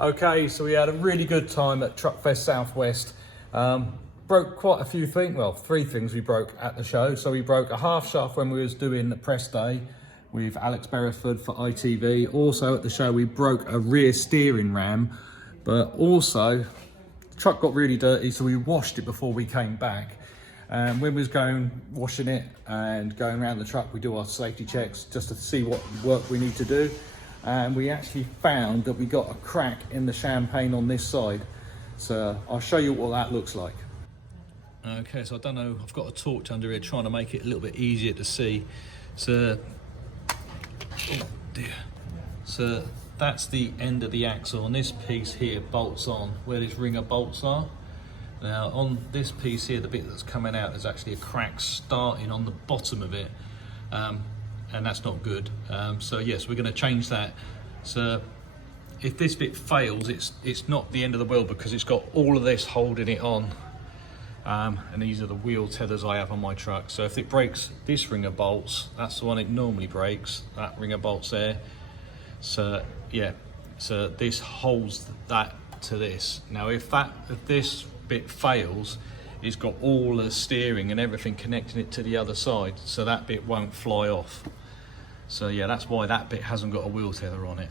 Okay, so we had a really good time at Truckfest Southwest. Broke quite a few things, well, 3 things we broke at the show. So we broke a half shaft when we was doing the press day with Alex Berriford for ITV. Also at the show we broke a rear steering ram, but also the truck got really dirty, so we washed it before we came back. And when we was going washing it and going around the truck, we do our safety checks just to see what work we need to do. And we actually found that we got a crack in the champagne on this side. So I'll show you what that looks like. Okay, so I don't know, I've got a torch under here trying to make it a little bit easier to see. So, oh dear. So that's the end of the axle, and this piece here bolts on where these ringer bolts are. Now on this piece here, the bit that's coming out, there's actually a crack starting on the bottom of it, and that's not good. So yes, we're going to change that. So if this bit fails, it's not the end of the world, because it's got all of this holding it on, and these are the wheel tethers I have on my truck. So if it breaks this ringer bolts, that's the one it normally breaks, that ringer bolts there. So yeah, so this holds that to this. Now if this bit fails, it's got all the steering and everything connecting it to the other side, so that bit won't fly off. So yeah, that's why that bit hasn't got a wheel tether on it.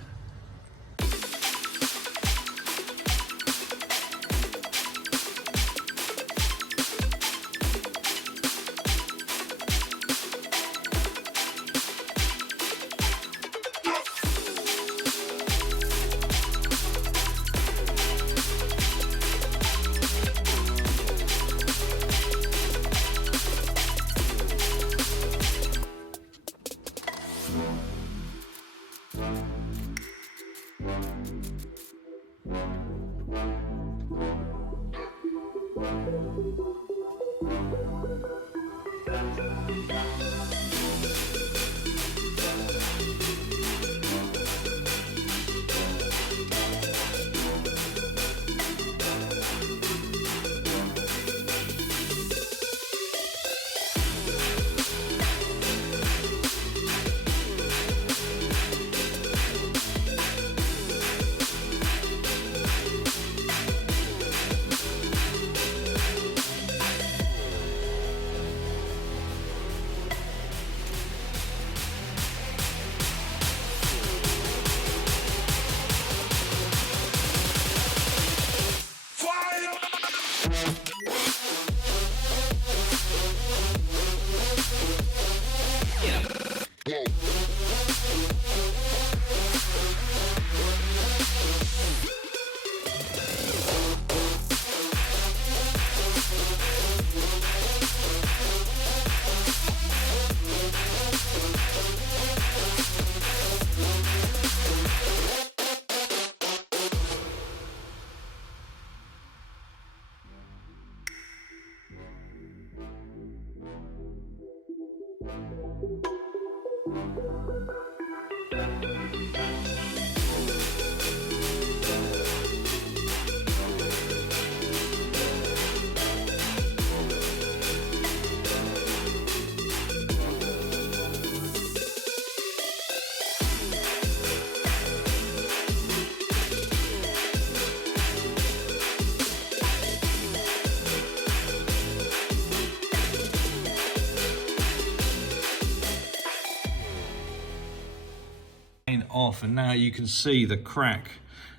Off, and now you can see the crack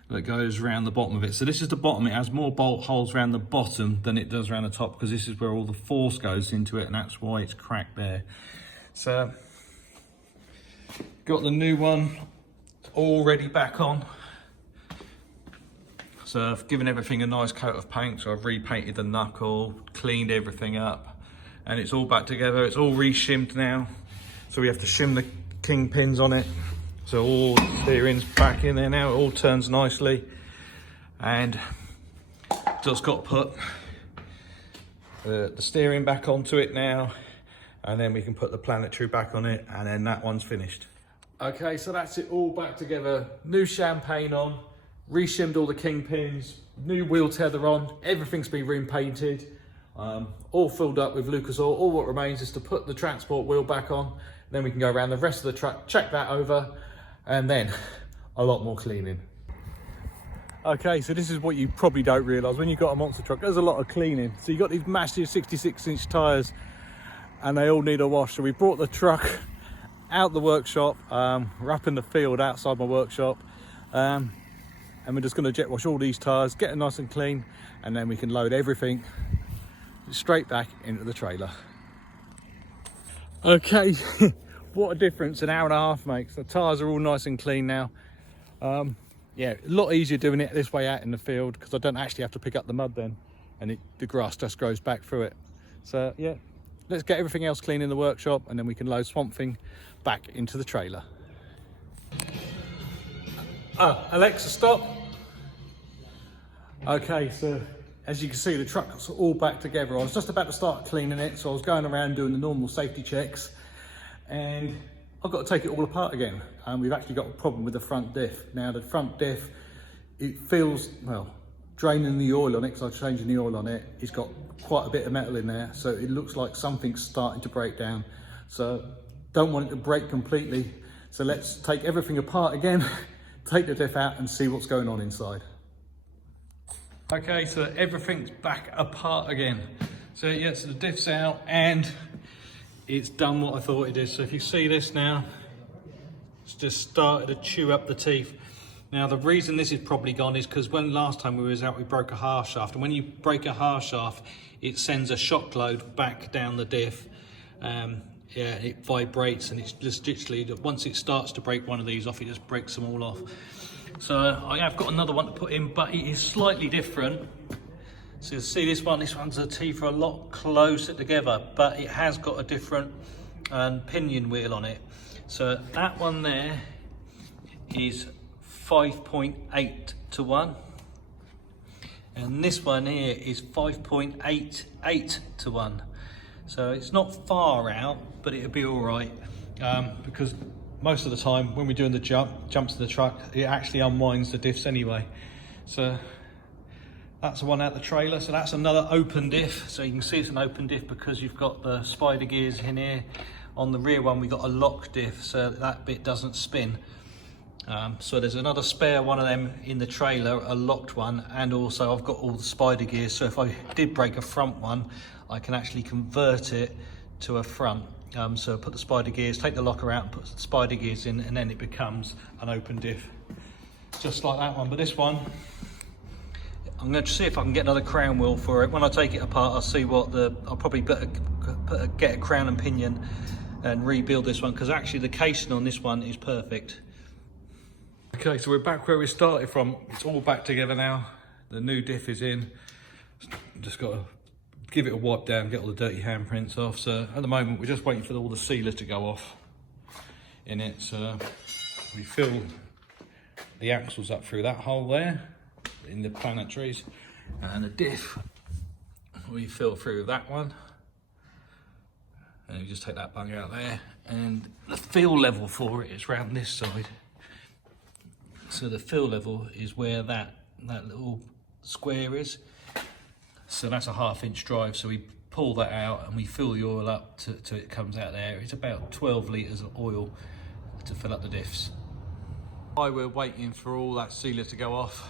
that goes around the bottom of it. So this is the bottom. It has more bolt holes around the bottom than it does around the top, because this is where all the force goes into it, and that's why it's cracked there. So got the new one already back on. So I've given everything a nice coat of paint. So I've repainted the knuckle, cleaned everything up, and it's all back together. It's all re-shimmed now, so we have to shim the kingpins on it. So all the steering's back in there now, it all turns nicely. And just got to put the steering back onto it now, and then we can put the planetary back on it, and then that one's finished. Okay, so that's it all back together. New champagne on, re-shimmed all the kingpins, new wheel tether on, everything's been repainted, all filled up with Lucas oil. All what remains is to put the transport wheel back on, then we can go around the rest of the truck, check that over, and then a lot more cleaning. Okay, so this is what you probably don't realise. When you've got a monster truck, there's a lot of cleaning. So you've got these massive 66-inch tyres and they all need a wash. So we brought the truck out the workshop. We're up in the field outside my workshop. And we're just going to jet wash all these tyres, get them nice and clean, and then we can load everything straight back into the trailer. Okay, what a difference an hour and a half makes. The tyres are all nice and clean now. Yeah, a lot easier doing it this way out in the field because I don't actually have to pick up the mud then, and the grass just grows back through it. So yeah, let's get everything else clean in the workshop and then we can load Swamp Thing back into the trailer. Alexa, stop. Okay, so as you can see, the truck's all back together. I was just about to start cleaning it, so I was going around doing the normal safety checks, and I've got to take it all apart again. We've actually got a problem with the front diff. Now the front diff, it feels, well, draining the oil on it, because I'm changing the oil on it, it's got quite a bit of metal in there, so it looks like something's starting to break down. So don't want it to break completely. So let's take everything apart again, take the diff out and see what's going on inside. Okay, so everything's back apart again. So yeah, so the diff's out and it's done what I thought it did. So if you see this now, it's just started to chew up the teeth. Now the reason this is probably gone is because when last time we was out, we broke a half shaft, and when you break a half shaft, it sends a shock load back down the diff. Yeah, it vibrates, and it's just literally, once it starts to break one of these off, it just breaks them all off. So I have got another one to put in, but it is slightly different. So you'll see this one's the teeth are a lot closer together, but it has got a different pinion wheel on it. So that one there is 5.8 to 1. And this one here is 5.88 to 1. So it's not far out, but it'll be all right, because most of the time when we're doing the jumps to the truck, it actually unwinds the diffs anyway. So that's the one out the trailer. So that's another open diff. So you can see it's an open diff because you've got the spider gears in here. On the rear one, we got a lock diff, so that bit doesn't spin. So there's another spare one of them in the trailer, a locked one, and also I've got all the spider gears. So if I did break a front one, I can actually convert it to a front. So put the spider gears, take the locker out and put the spider gears in, and then it becomes an open diff, just like that one. But this one, I'm going to see if I can get another crown wheel for it. When I take it apart, I'll see what I'll probably get a crown and pinion and rebuild this one, because actually the casing on this one is perfect. Okay, so we're back where we started from. It's all back together now. The new diff is in. Just got to give it a wipe down, get all the dirty handprints off. So at the moment, we're just waiting for all the sealers to go off in it. So we fill the axles up through that hole there in the planetaries, and the diff we fill through that one, and you just take that bung out there, and the fill level for it is round this side. So the fill level is where that little square is. So that's a 1/2 inch drive. So we pull that out and we fill the oil up till it comes out there. It's about 12 litres of oil to fill up the diffs. While we're waiting for all that sealer to go off,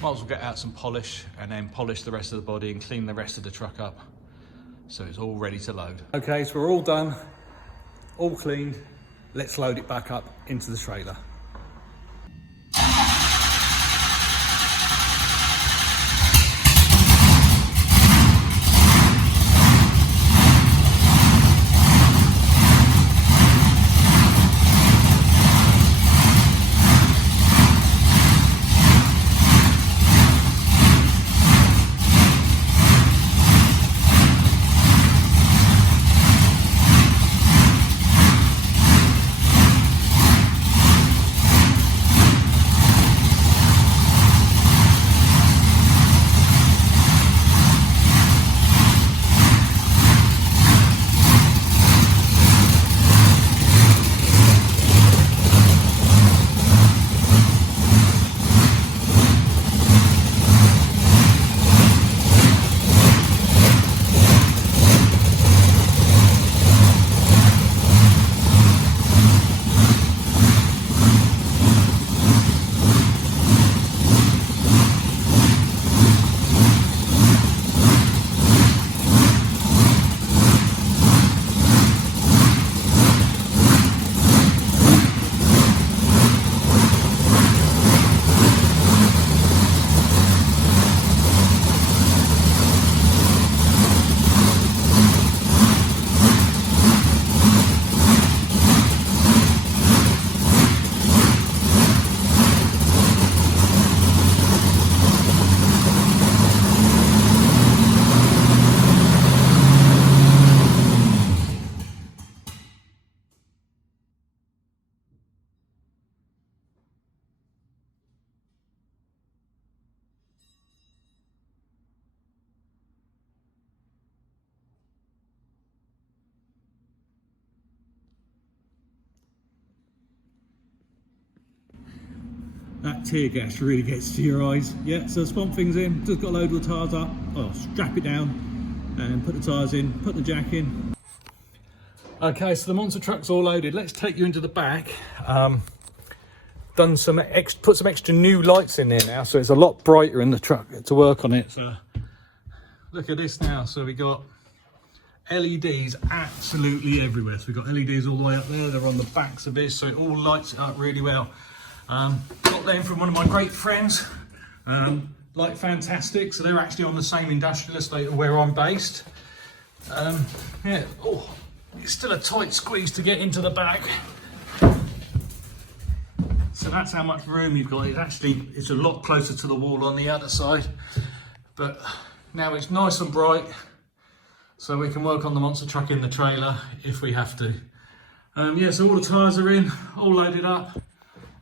might as well get out some polish and then polish the rest of the body and clean the rest of the truck up, so it's all ready to load. Okay, so we're all done, all cleaned. Let's load it back up into the trailer. That tear gas really gets to your eyes. Yeah, so swamp things in, just got to load the tyres up, strap it down and put the tyres in, put the jack in. Okay, so the monster truck's all loaded. Let's take you into the back. Put some extra new lights in there now, so it's a lot brighter in the truck to work on it. So look at this now. So we got LEDs absolutely everywhere. So we've got LEDs all the way up there. They're on the backs of this, so it all lights it up really well. Got them from one of my great friends, like Fantastic. So they're actually on the same industrial estate where I'm based. Yeah, oh, it's still a tight squeeze to get into the back. So that's how much room you've got. It's a lot closer to the wall on the other side. But now it's nice and bright, so we can work on the monster truck in the trailer if we have to. Yeah, so all the tyres are in, all loaded up.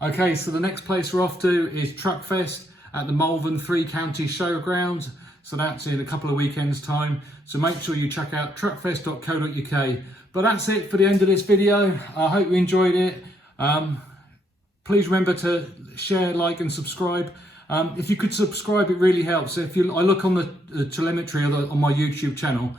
Okay, so the next place we're off to is Truckfest at the Malvern 3 County Showgrounds. So that's in a couple of weekends time. So make sure you check out truckfest.co.uk. But that's it for the end of this video. I hope you enjoyed it. Please remember to share, like and subscribe. If you could subscribe, it really helps. I look on the telemetry on my YouTube channel,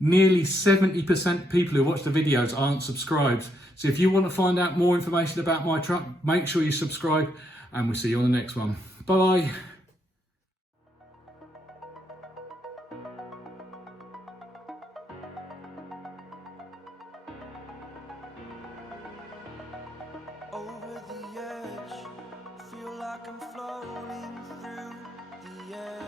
nearly 70% people who watch the videos aren't subscribed. So if you want to find out more information about my truck, make sure you subscribe, and we'll see you on the next one. Bye. Over the edge, feel like I'm floating through the air.